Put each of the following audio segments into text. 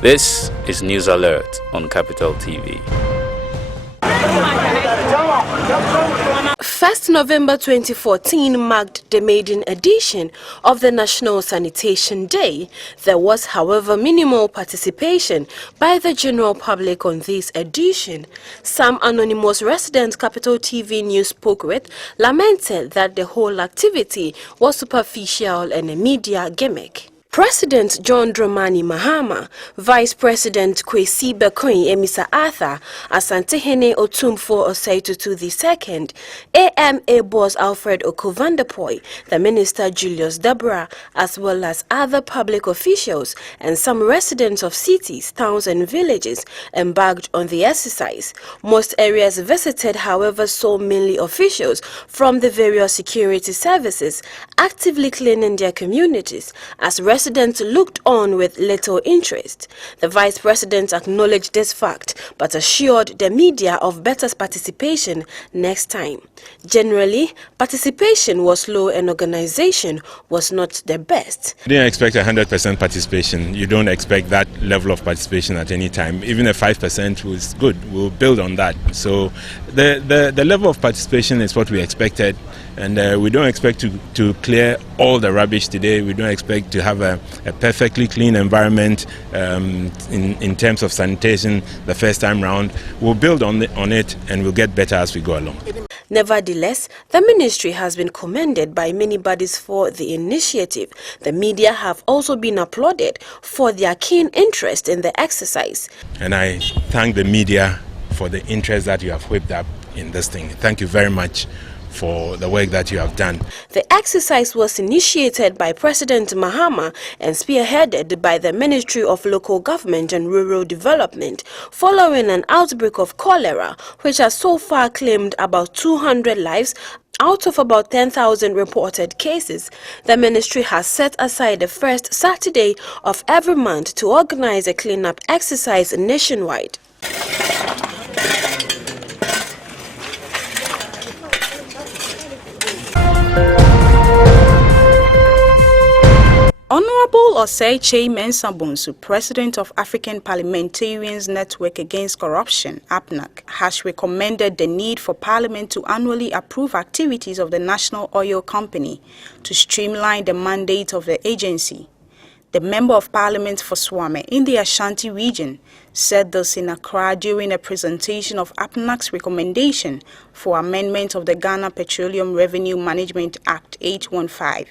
This is News Alert on Capital TV. 1st November 2014 marked the maiden edition of the National Sanitation Day. There was, however, minimal participation by the general public on this edition. Some anonymous residents Capital TV News spoke with lamented that the whole activity was superficial and a media gimmick. President John Dramani Mahama, Vice President Kwesi Bekoin Emisa Arthur, Asantehene Otumfo Osei-Tutu II, AMA boss Alfred Okuvandapoy, the Minister Julius Dabra, as well as other public officials and some residents of cities, towns and villages embarked on the exercise. Most areas visited, however, saw mainly officials from the various security services actively cleaning their communities as residents looked on with little interest. The Vice President acknowledged this fact but assured the media of better participation next time. Generally, participation was low and organization was not the best. You didn't expect 100% participation. You don't expect that level of participation at any time. Even a 5% was good. We'll build on that. So the level of participation is what we expected. And we don't expect to clear all the rubbish today. We don't expect to have a perfectly clean environment in terms of sanitation the first time round. We'll build on it and we'll get better as we go along. Nevertheless, the ministry has been commended by many bodies for the initiative. The media have also been applauded for their keen interest in the exercise. And I thank the media for the interest that you have whipped up in this thing. Thank you very much for the work that you have done. The exercise was initiated by President Mahama and spearheaded by the Ministry of Local Government and Rural Development following an outbreak of cholera, which has so far claimed about 200 lives out of about 10,000 reported cases. The ministry has set aside the first Saturday of every month to organize a cleanup exercise nationwide. Honorable Osei Mensah Bonsu, President of African Parliamentarians Network Against Corruption, APNAC, has recommended the need for Parliament to annually approve activities of the National Oil Company to streamline the mandate of the agency. The Member of Parliament for Swame in the Ashanti region said this in Accra during a presentation of APNAC's recommendation for amendment of the Ghana Petroleum Revenue Management Act 815.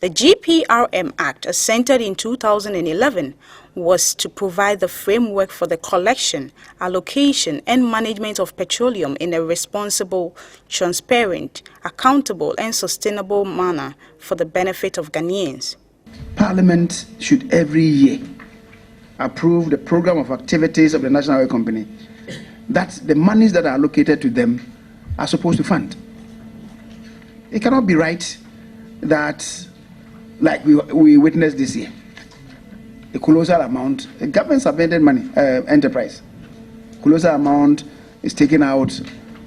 The GPRM Act, assented in 2011, was to provide the framework for the collection, allocation, and management of petroleum in a responsible, transparent, accountable, and sustainable manner for the benefit of Ghanaians. Parliament should every year approve the program of activities of the National Oil Company that the monies that are allocated to them are supposed to fund. It cannot be right that, like we witnessed this year, a colossal amount, a government-subvented money, enterprise, colossal amount is taken out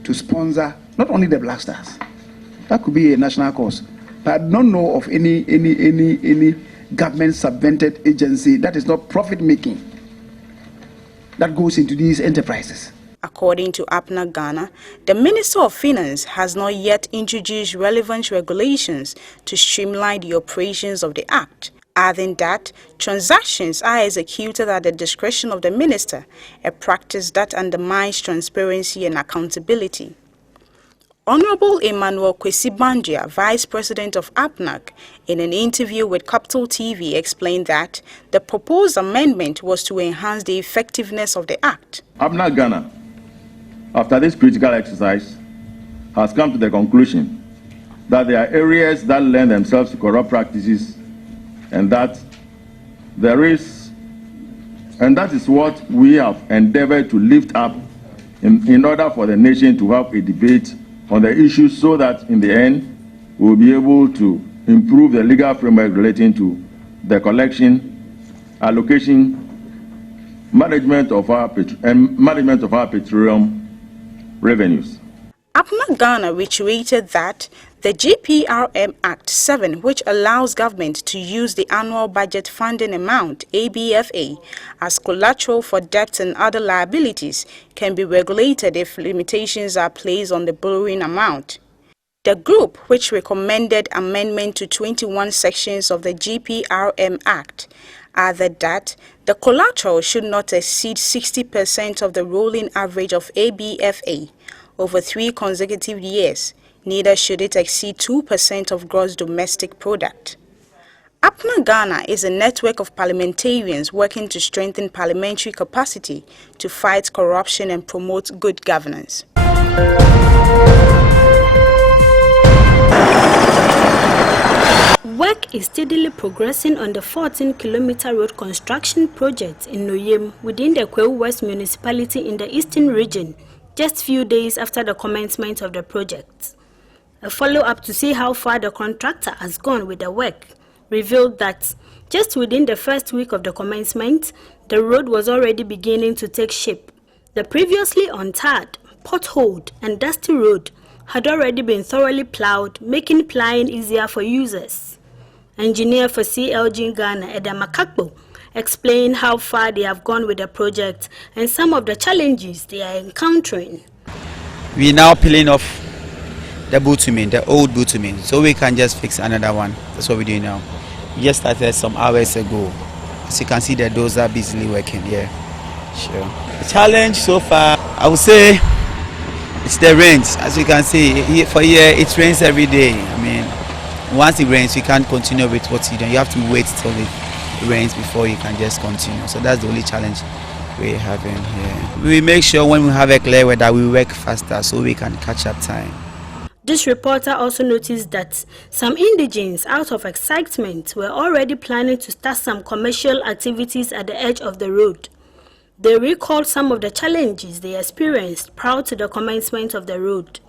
to sponsor not only the Black Stars. That could be a national cause. But I don't know of any government-subvented agency that is not profit-making that goes into these enterprises. According to APNAC Ghana, the Minister of Finance has not yet introduced relevant regulations to streamline the operations of the Act, adding that transactions are executed at the discretion of the Minister, a practice that undermines transparency and accountability. Honorable Emmanuel Kwesi Bandia, Vice President of APNAC, in an interview with Capital TV explained that the proposed amendment was to enhance the effectiveness of the Act. APNAC Ghana, after this critical exercise, has come to the conclusion that there are areas that lend themselves to corrupt practices and that that is what we have endeavored to lift up in order for the nation to have a debate on the issues so that in the end we will be able to improve the legal framework relating to the collection, allocation, management of our petroleum revenues. APNAC Ghana reiterated that the GPRM Act 7, which allows government to use the annual budget funding amount, ABFA, as collateral for debts and other liabilities, can be regulated if limitations are placed on the borrowing amount. The group, which recommended amendment to 21 sections of the GPRM Act, added that the collateral should not exceed 60% of the rolling average of ABFA over 3 consecutive years. Neither should it exceed 2% of gross domestic product. APNAC Ghana is a network of parliamentarians working to strengthen parliamentary capacity to fight corruption and promote good governance. Work is steadily progressing on the 14-kilometer road construction project in Noyem within the Kwewu West municipality in the eastern region, just few days after the commencement of the project. A follow-up to see how far the contractor has gone with the work revealed that just within the first week of the commencement, the road was already beginning to take shape. The previously untarred, potholed and dusty road had already been thoroughly plowed, making plying easier for users. Engineer for CLG Ghana, Edama Kakbo, explained how far they have gone with the project and some of the challenges they are encountering. We are now peeling off the bitumen, the old bitumen, so we can just fix another one. That's what we're doing now. We just started some hours ago. As you can see, the doors are busily working here. Sure. The challenge so far, I would say, it's the rains. As you can see, for here, it rains every day. I mean, once it rains, you can't continue with what you do. You have to wait till it rains before you can just continue. So that's the only challenge we're having here. We make sure when we have a clear weather, we work faster so we can catch up time. This reporter also noticed that some indigents, out of excitement, were already planning to start some commercial activities at the edge of the road. They recalled some of the challenges they experienced prior to the commencement of the road.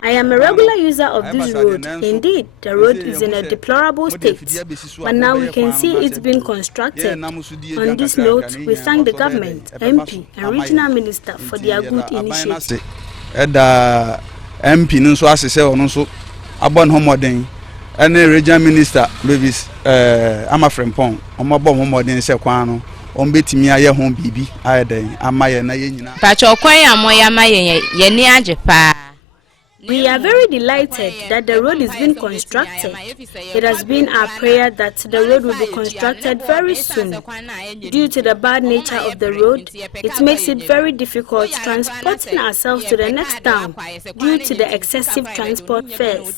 I am a regular user of this road. Indeed, the road is in a deplorable state, but now we can see it's been constructed. On this note, we thank the government, MP and regional minister for their good initiative. MP nso asese ono so abon homoden ene regional minister babies amafrempon omabo homoden se kwan no ombetimi aye ho bibi ayeden amaye na ye nyina pacho kwan amoya maye ye ni ajepa. We are very delighted that the road is being constructed. It has been our prayer that the road will be constructed very soon. Due to the bad nature of the road, it makes it very difficult transporting ourselves to the next town due to the excessive transport fares.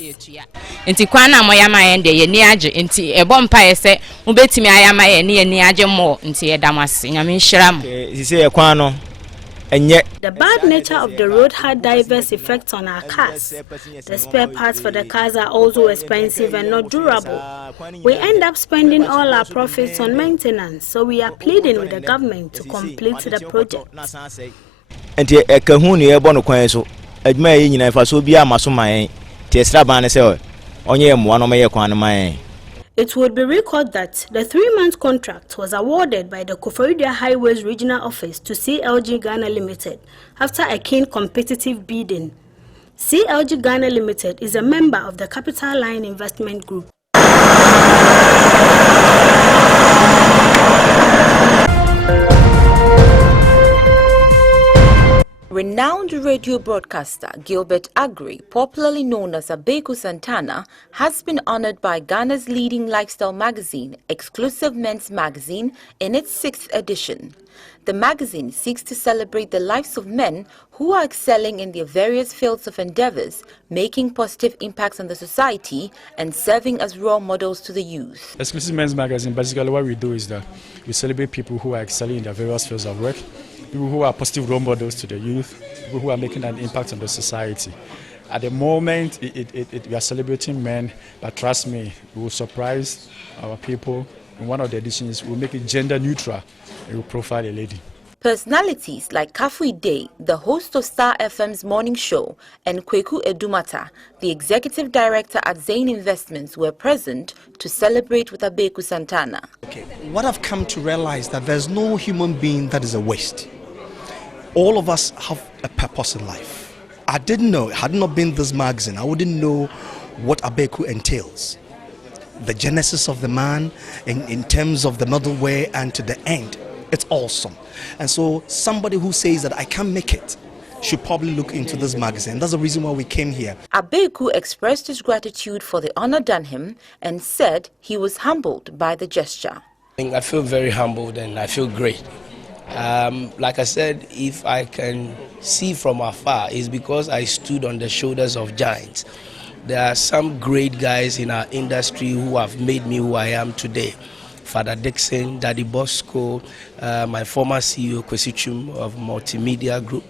Inti kwana moya maende ye ni aje inti ebo mpa yese ubetimi ayama ye ni aje mo inti edamasi nyame nhyiram. Sisi kwano. The bad nature of the road had diverse effects on our cars. The spare parts for the cars are also expensive and not durable. We end up spending all our profits on maintenance, so we are pleading with the government to complete the project. It would be recalled that the 3-month contract was awarded by the Koforidua Highways Regional Office to CLG Ghana Limited after a keen competitive bidding. CLG Ghana Limited is a member of the Capital Line Investment Group. Renowned radio broadcaster Gilbert Agri, popularly known as Abeku Santana, has been honored by Ghana's leading lifestyle magazine, Exclusive Men's Magazine, in its 6th edition. The magazine seeks to celebrate the lives of men who are excelling in their various fields of endeavors, making positive impacts on the society and serving as role models to the youth. Exclusive Men's Magazine, basically what we do is that we celebrate people who are excelling in their various fields of work, people who are positive role models to the youth, people who are making an impact on the society. At the moment, we are celebrating men, but trust me, we will surprise our people. In one of the editions, we'll make it gender neutral and we'll profile a lady. Personalities like Kafui Day, the host of Star FM's morning show, and Kweku Edumata, the executive director at Zain Investments, were present to celebrate with Abeku Santana. Okay, what I've come to realize that there's no human being that is a waste. all of us have a purpose in life. I didn't know, had not been this magazine, I wouldn't know what Abeku entails. The genesis of the man in terms of the middle way and to the end, it's awesome. And so somebody who says that I can't make it should probably look into this magazine. That's the reason why we came here. Abeku expressed his gratitude for the honor done him and said he was humbled by the gesture. I feel very humbled and I feel great. Like I said, if I can see from afar, it's because I stood on the shoulders of giants. There are some great guys in our industry who have made me who I am today. Father Dixon, Daddy Bosco, my former CEO Kwesi Chum of Multimedia Group,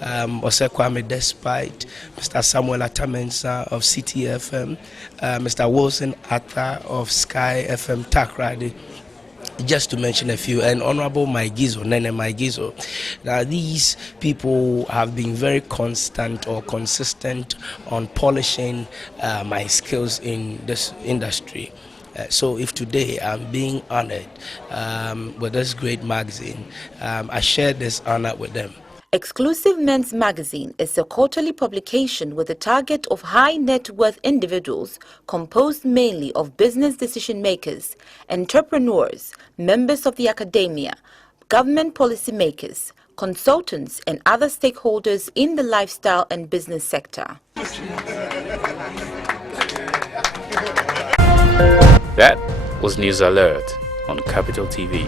Osekwame Despite, Mr. Samuel Atamensa of CTFM, Mr. Wilson Atta of Sky FM Takrady, just to mention a few, and Honorable Maigizo, Nene Maigizo. Now, these people have been very constant or consistent on polishing my skills in this industry. So if today I'm being honored with this great magazine, I share this honor with them. Exclusive Men's Magazine is a quarterly publication with a target of high net worth individuals composed mainly of business decision makers, entrepreneurs, members of the academia, government policy makers, consultants and other stakeholders in the lifestyle and business sector. That was News Alert on Capital TV.